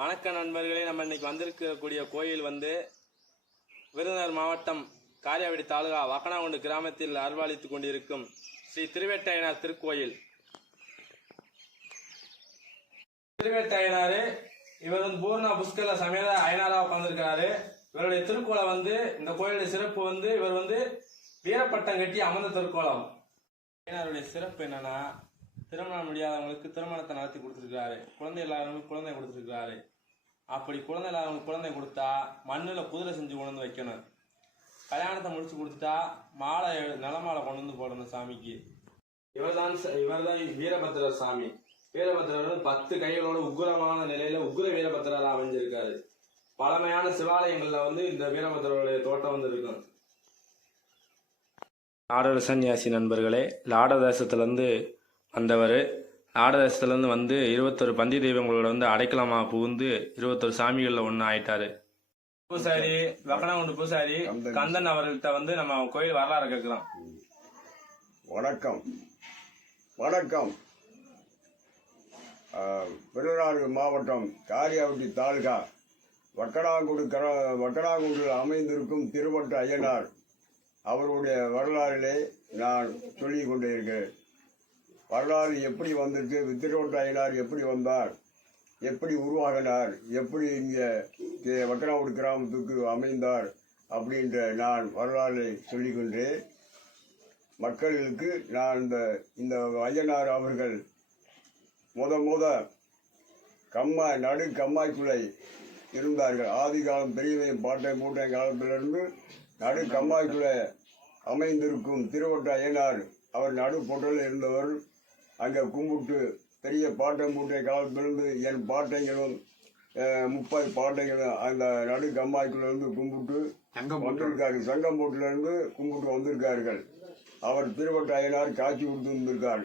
வணக்க நண்பர்களே, நம்ம இன்னைக்கு வந்திருக்கக்கூடிய கோயில் விருதுநகர் மாவட்டம் காரியாவடி தாலுகா வக்கனாகுண்டு கிராமத்தில் அருள்பாலித்துக் கொண்டிருக்கும் ஸ்ரீ திருவேட்டையனார் திருக்கோயில். திருவேட்டையனார் இவர் பூர்ணா புஷ்கல சமேத அயனாரா உட்கார்ந்திருக்கிறாரு. இவருடைய திருக்கோலம் இந்த கோயிலுடைய சிறப்பு இவர் வீரப்பட்டம் கட்டி அமர்ந்த திருக்கோலம். அயனாருடைய சிறப்பு என்னன்னா, திருமணம் முடியாதவங்களுக்கு திருமணத்தை நடத்தி கொடுத்துருக்காரு. குழந்தை இல்லாதவங்களுக்கு குழந்தை கொடுத்துருக்காரு. அப்படி குழந்தை இல்லாதவங்களுக்கு குழந்தை கொடுத்தா மண்ணில் குதிரை செஞ்சு கொண்டு வந்து வைக்கணும். கல்யாணத்தை முடிச்சு கொடுத்துட்டா மாலை நிலமாலை கொண்டு வந்து போடணும் சாமிக்கு. இவர்தான் வீரபத்திரர் சாமி. வீரபத்திரர் 10 கைகளோட உக்ரமான நிலையில உக்ர வீரபத்திரர் அமைஞ்சிருக்காரு. பழமையான சிவாலயங்கள்ல இந்த வீரபத்திரருடைய தோட்டம் இருக்கும். லாடர சன்னியாசி நண்பர்களே, லாட தேசத்திலிருந்து வந்தவர். லாடதேசத்துலேருந்து 21 பந்தி தெய்வங்களோட அடைக்கலமாக புகுந்து 21 சாமிகளில் ஒன்று ஆயிட்டாரு. பூசாரி வக்கனாகுண்டு பூசாரி கந்தன் அவர்கள்ட்ட நம்ம கோயில் வரலாறு கேட்கலாம். வணக்கம் வணக்கம். விருதுநகர் மாவட்டம் காரியாவட்டி தாலுகா வக்கனாகுண்டில் அமைந்திருக்கும் திருவட்ட அய்யனார் அவருடைய வரலாறிலே நான் சொல்லிக் கொண்டே இருக்கிறேன். வரலாறு எப்படி வந்திருக்கு, திருவட்ட அய்யனார் எப்படி வந்தார், எப்படி உருவாகினார், எப்படி இங்கே வக்கனாகுண்டு கிராமத்துக்கு அமைந்தார் அப்படின்ற நான் வரலாறை சொல்லிக்கொண்டேன். மக்களுக்கு நான் இந்த அய்யனார் அவர்கள் முத நடு கம்மாய்க்குள்ளே இருந்தார்கள். ஆதி காலம் பெரியவையும் பாட்டை மூட்டை காலத்திலிருந்து நடு கம்மாய்க்குள்ளே அமைந்திருக்கும் திருவட்ட அய்யனார் அவர் நடு பொட்டலில் இருந்தவர். அங்கே கும்பிட்டு பெரிய பாட்டை மூட்டை காலத்திலிருந்து என் பாட்டைகளும் 30 பாட்டைகளும் அந்த நடு கம்மாய்க்குள்ளேருந்து கும்பிட்டு வந்திருக்கார்கள். சங்கம்போட்டிலிருந்து கும்பிட்டு வந்திருக்கார்கள். அவர் திருவட்ட அய்யனார் காட்சி கொடுத்து வந்திருக்கார்.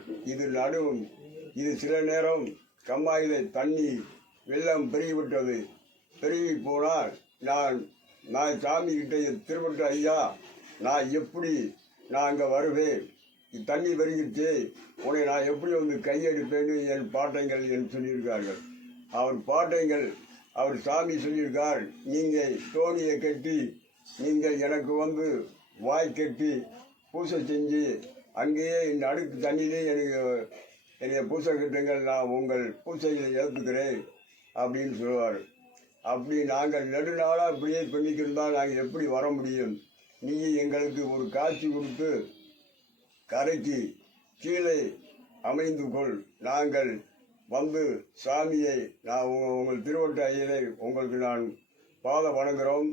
இது சில நேரம் கம்மாயிலே தண்ணி வெள்ளம் பெருகிவிட்டது. பெருகி போனால் நான் சாமி கிட்ட திருவட்ட ஐயா, நான் அங்கே வருவேன், தண்ணி பெருகிட்டு உன்னை நான் எப்படி கையெடுப்பேன்னு என் பாட்டைகள் என்று சொல்லியிருக்கார்கள். அவர் சாமி சொல்லியிருக்கார், நீங்கள் தோணியை கட்டி நீங்கள் எனக்கு வாய் கட்டி பூசை செஞ்சு அங்கேயே இந்த அடுக்கு தண்ணியிலே என்னை பூசை கட்டுங்கள், நான் உங்கள் பூசைகளை ஏற்றுக்கிறேன் அப்படின்னு சொல்லுவார். அப்படி நாங்கள் நெடுநாளாக இப்படியே பண்ணிக்கிருந்தால் நாங்கள் எப்படி வர முடியும்? நீ எங்களுக்கு ஒரு காட்சி கொடுத்து கரைக்கு கீழே அமைந்து கொள், நாங்கள் சாமியை உங்கள் திருவட்ட ஐயனை உங்களுக்கு நான் பாத வணங்குகிறோம்,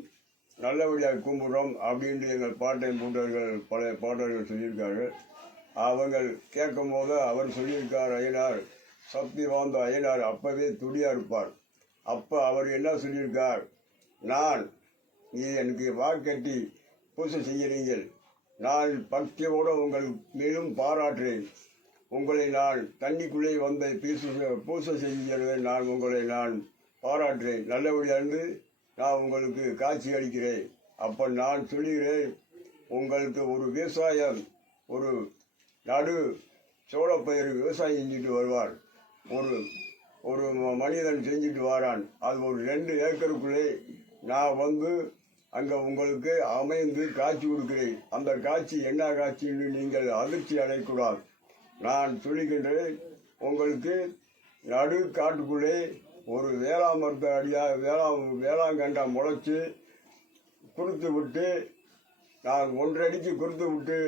நல்லபடியாக கும்பிடுறோம் அப்படின்ட்டு எங்கள் பாட்டை மூட்டர்கள் பழைய பாட்டர்கள் சொல்லியிருக்கார்கள். அவங்கள் கேட்கும் போது அவர் சொல்லியிருக்கார், அய்யனார் சக்தி வாழ்ந்த அய்யனார் அப்பவே துடியா இருப்பார். அப்போ அவர் என்ன சொல்லியிருக்கார், நீ எனக்கு வாக்கட்டி பூசை செய்கிறீர்கள், நான் பக்தியோடு உங்கள் மேலும் பாராட்டுறேன், உங்களை நான் தண்ணிக்குள்ளே பூசை செய்கிறது உங்களை நான் பாராட்டுறேன், நல்லபடியாக நான் உங்களுக்கு காட்சி அளிக்கிறேன். அப்போ நான் சொல்லுகிறேன், உங்களுக்கு ஒரு விவசாயம் ஒரு நடு சோளப்பயிர் விவசாயம் செஞ்சுட்டு வருவார், ஒரு மனிதன் செஞ்சுட்டு வரான். அது ஒரு 2 ஏக்கருக்குள்ளே நான் அங்கே உங்களுக்கு அமைந்து காட்சி கொடுக்கிறேன். அந்த காட்சி என்ன காட்சின்னு நீங்கள் அதிர்ச்சி அடையக்கூடாது. நான் சொல்லுகின்றேன், உங்களுக்கு நடு காட்டுக்குள்ளே ஒரு வேளாமரத்தை வேளாங்கண்டா முளைச்சி கொடுத்து விட்டு, நான் 1 அடிக்கு கொடுத்து விட்டு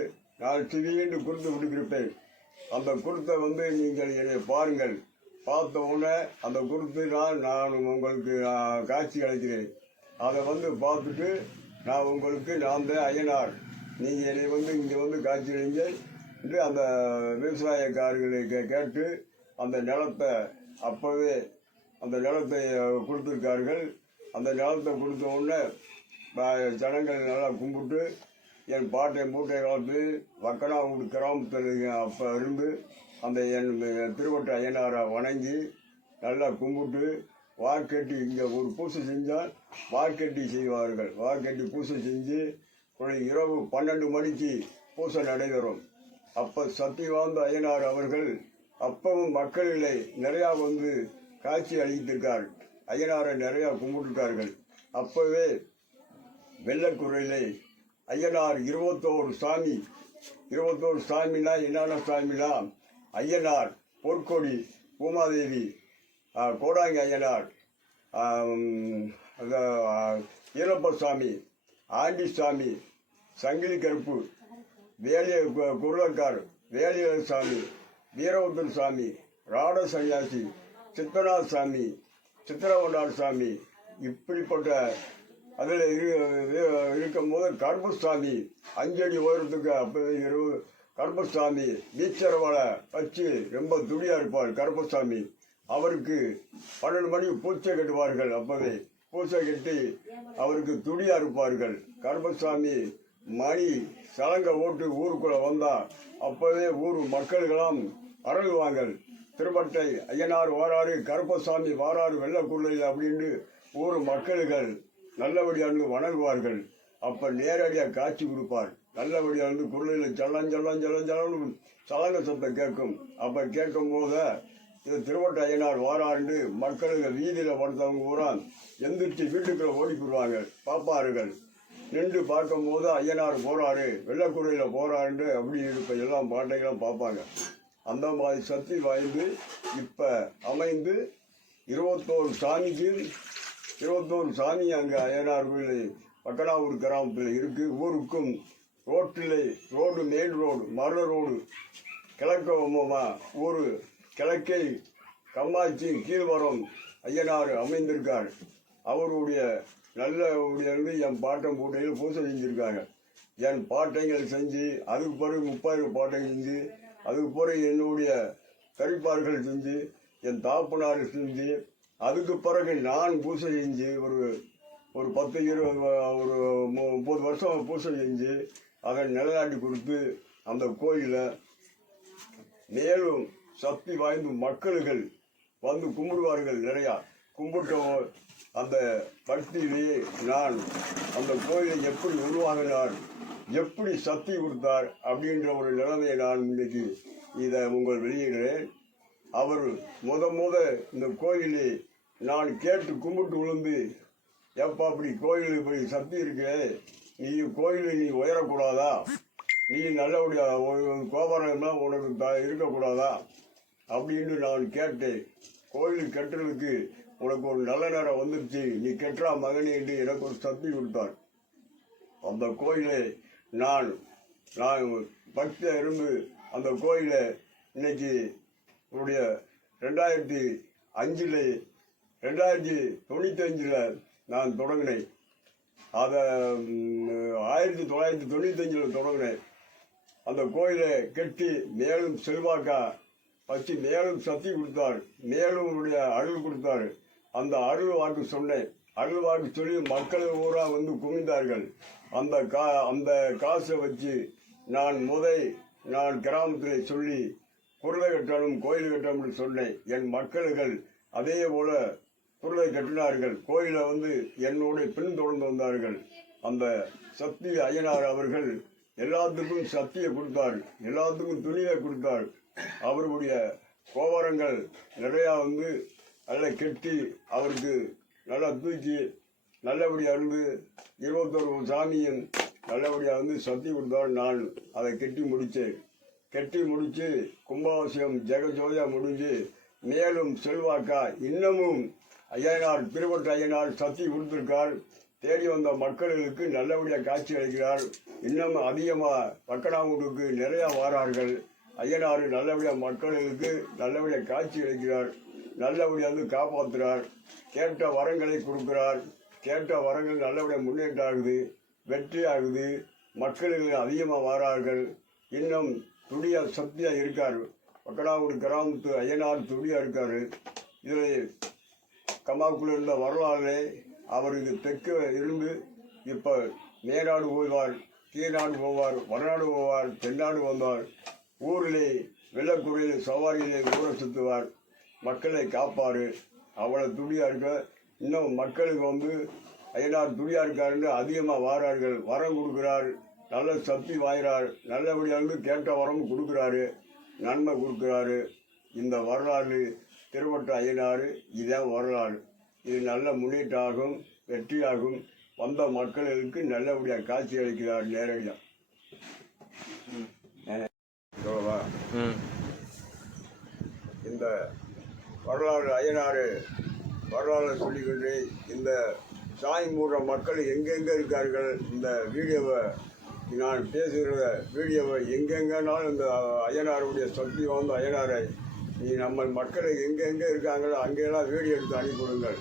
நான் திடீர்னு கொடுத்து விட்டுக்கிருப்பேன். அந்த குருத்தை நீங்கள் என்னை பாருங்கள், பார்த்த உடனே அந்த குருத்து நான் உங்களுக்கு காட்சி அளிக்கிறேன். அதை பார்த்துட்டு நான் தான் அய்யனார், நீங்கள் என்னை இங்கே காட்சி அளிங்க என்று அந்த விவசாயக்காரர்களை கேட்டு அந்த நிலத்தை அப்போவே அந்த நிலத்தை கொடுத்துருக்கார்கள். அந்த நிலத்தை கொடுத்த உடனே ஜனங்கள் நல்லா கும்பிட்டு என் பாட்டை மூட்டை காலத்து வக்கனாகுண்டு கிராமத்தில் அப்போ இருந்து அந்த என் திருவட்ட அய்யனாரை வணங்கி நல்லா கும்பிட்டு வார்க்கட்டி இங்கே ஒரு பூசை செஞ்சால் வார்க்கட்டி செய்வார்கள். வார்க்கட்டி பூசை செஞ்சு இரவு 12 மணிக்கு பூசை நடைபெறும். அப்போ சக்தி வாழ்ந்த அய்யனார் அவர்கள் அப்பவும் மக்களிலே நிறையா காட்சி அளித்திருக்கார். ஐயனாரை நிறையா கும்பிட்டுருக்கார்கள். அப்போவே வெள்ளக்குறையிலே ஐயனார் 21 சாமினா என்னென்ன சாமினா ஐயனார், பொற்கொடி, பூமாதேவி, கோடாங்கி ஐயனார், ஈரப்பசாமி, ஆண்டிசாமி, சங்கிலி கருப்பு, வேலிய குருளக்கார், வேலியர் சாமி, வீரவுத்தர் சாமி, ராட சன்னியாசி, சித்தநாத் சாமி, சித்திரவண்டார் சாமி, இப்படிப்பட்ட அதில் இருக்கும்போது கருப்பசாமி 5 அடி உயரத்துக்கு அப்போ கருப்பசாமி நீச்சரவலை வச்சு ரொம்ப துடியா இருப்பார் கருப்பசாமி. அவருக்கு 12 மணிக்கு பூச்சை கட்டுவார்கள். அப்பவே பூச்சை கட்டி அவருக்கு துடியா இருப்பார்கள். கருப்பசாமி மணி சலங்க ஓட்டு ஊருக்குள்ள வந்தா அப்பவே ஊர் மக்கள்களாம் அருள்வாங்கள். திருப்பட்டை ஐயனார் வாராறு, கருப்பசாமி வாராறு வெள்ளக்குள்ளையில் அப்படின்னு ஊர் மக்கள்கள் நல்லபடியாக வணங்குவார்கள். அப்ப நேரடியாக காட்சி கொடுப்பார். நல்லபடியாக வந்து குரலில் சலஞ்சலன்னு சலங்க சத்தம் கேட்கும். அப்ப கேட்கும் போது இது திருவட்ட ஐயனார் வாராண்டு மக்களுக்கு வீதியில படுத்தவங்க பூரா எந்திரிச்சு வீட்டுக்குள்ள ஓடி போடுவாங்க. பாப்பார்கள் நின்று பார்க்கும் போது ஐயனார் போறாரு, வெள்ளக்குறையில போறாரு அப்படி இப்ப எல்லாம் பாட்டைகளும் பார்ப்பாங்க. அந்த மாதிரி சக்தி வாய்ந்து இப்ப அமைந்து 21 சாமி அங்கே ஐயனார் கோயில் பக்கனாவூர் கிராமத்தில் இருக்கு. ஊருக்கும் ரோடு மெயின் ரோடு, மர ரோடு, கிழக்கு ஊர் கிழக்கை கம்மாச்சி கீழ்வரம் ஐயனார் அமைந்திருக்கார். அவருடைய நல்ல என் பாட்டம் பூட்டையில் பூசை செஞ்சிருக்காங்க. என் பாட்டைகள் செஞ்சு அதுக்கு பிறகு 30 பாட்டைகள் செஞ்சு அதுக்கு பிறகு என்னுடைய கரிப்பார்கள் செஞ்சு என் தாப்பனார் செஞ்சு அதுக்கு பிறகு நான் பூசை செஞ்சு ஒரு 10 20 ஒரு 30 வருஷம் பூசை செஞ்சு அதை நிலைநாட்டி கொடுத்து அந்த கோயிலை மேலும் சக்தி வாய்ந்த மக்கள்கள் வந்து கும்பிடுவார்கள். நிறையா கும்பிட்ட அந்த பக்தியிலேயே நான் அந்த கோயிலை எப்படி உருவாகினார், எப்படி சக்தி கொடுத்தார் அப்படின்ற ஒரு நிலைமையை நான் இன்னைக்கு இதை உங்கள் வெளியிடுறேன். அவர் முத இந்த கோயிலை நான் கேட்டு கும்பிட்டு விழுந்து, எப்பா அப்படி கோயில் இப்படி சக்தி இருக்கு, நீ கோயிலில் நீ உயரக்கூடாதா, நீ நல்லபடியா கோபுரம்லாம் உனக்கு இருக்கக்கூடாதா அப்படின்னு நான் கேட்டேன். கோயில் கட்டுறதுக்கு உனக்கு ஒரு நல்ல நேரம் வந்துருச்சு, நீ கெட்டுறா மகனே என்று எனக்கு ஒரு சக்தி கொடுத்தார். அந்த கோயிலை நான் பக்தியா இருந்து அந்த கோயிலை இன்னைக்கு உடைய 2095 நான் தொடங்கினேன். அதை 1995 தொடங்கினேன். அந்த கோயிலை கட்டி மேலும் செல்வாக்கா வச்சு மேலும் சக்தி கொடுத்தார், மேலும் உடைய அருள் கொடுத்தாரு. அந்த அருள் வாக்கு சொன்னேன். அருள் வாக்கு சொல்லி மக்கள் ஊரா வந்து குவிந்தார்கள். அந்த காசை வச்சு நான் கிராமத்தில் சொல்லி குருளை கட்டணும், கோயில் கட்டணும்னு சொன்னேன். என் மக்கள்கள் அதே போல குருளை கட்டினார்கள். கோயிலை வந்து என்னோட பின்தொடர்ந்து வந்தார்கள். அந்த சக்தி ஐயனார் அவர்கள் எல்லாத்துக்கும் சக்தியை கொடுத்தார், எல்லாத்துக்கும் துணியை கொடுத்தார். அவருடைய கோபுரங்கள் நிறையா வந்து நல்லா கெட்டி அவருக்கு நல்லா தூக்கி நல்லபடியாக இருந்து 21 சாமியும் நல்லபடியாக வந்து சக்தி கொடுத்தார். நான் அதை கெட்டி முடிச்சு கும்பாபிஷேகம் ஜெகஜோதியா முடிஞ்சு மேலும் செல்வாக்கா இன்னமும் ஐயனார் திருவட்ட ஐயனார் சக்தி கொடுத்திருக்கார். தேடி வந்த மக்களுக்கு நல்லபடியாக காட்சி அளிக்கிறார். இன்னும் அதிகமாக பக்கனாவூருக்கு நிறையா வாரார்கள். ஐயனார் நல்லபடியாக மக்களுக்கு நல்லபடியாக காட்சி அளிக்கிறார், நல்லபடியாக வந்து காப்பாற்றுறார். கேட்ட வரங்களை கொடுக்கிறார். கேட்ட வரங்கள் நல்லபடியாக முன்னேற்றம் ஆகுது, வெற்றி ஆகுது. மக்களுக்கு அதிகமாக வாரார்கள். இன்னும் துடியா சக்தியாக இருக்கார். பக்கனாவூர் கிராமத்து ஐயனார் துடியா இருக்காரு. இதில் கம்மாக்குள்ள இருந்த வரலாறு அவருக்கு தெற்கு இருந்து இப்போ மேநாடு போவார், கீழ்நாடு போவார், வடநாடு போவார், தென்னாடு வந்தார். ஊரிலே வெள்ளக்குறையில் சவாரியிலே ஊரை சுற்றுவார், மக்களை காப்பாரு. அவ்வளோ துடியா இருக்க. இன்னும் மக்களுக்கு வந்து ஐயனார் துடியா இருக்காருன்னு அதிகமாக வாரார்கள். வரம் கொடுக்குறார், நல்ல சக்தி வாங்கிறார். நல்லபடியாக கேட்ட வரம் கொடுக்குறாரு, நன்மை கொடுக்குறாரு. இந்த வரலாறு திருவட்ட ஐயனார் இதான் வரலாறு. இது நல்ல முன்னேற்றாகும், வெற்றியாகும். வந்த மக்களுக்கு நல்லபடியாக காட்சி அளிக்கிறார் நேரடியாக. சொல்லவா? இந்த வரலாறு ஐயனாறு வரலாறு சொல்லிக்கொண்டு இந்த சாமி மூடுற மக்கள் எங்கெங்கே இருக்கார்கள், இந்த வீடியோவை நான் பேசுகிற வீடியோவை எங்கெங்கனாலும் இந்த ஐயனாருடைய சக்தி வாய்ந்த ஐயனாரை நீ நம்ம மக்களை எங்கெங்கே இருக்காங்களோ அங்கெல்லாம் வீடியோ எடுத்து அனுப்பிவிடுங்கள்.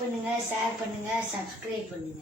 பண்ணுங்க, ஷேர் பண்ணுங்க, சப்ஸ்கிரைப் பண்ணுங்க.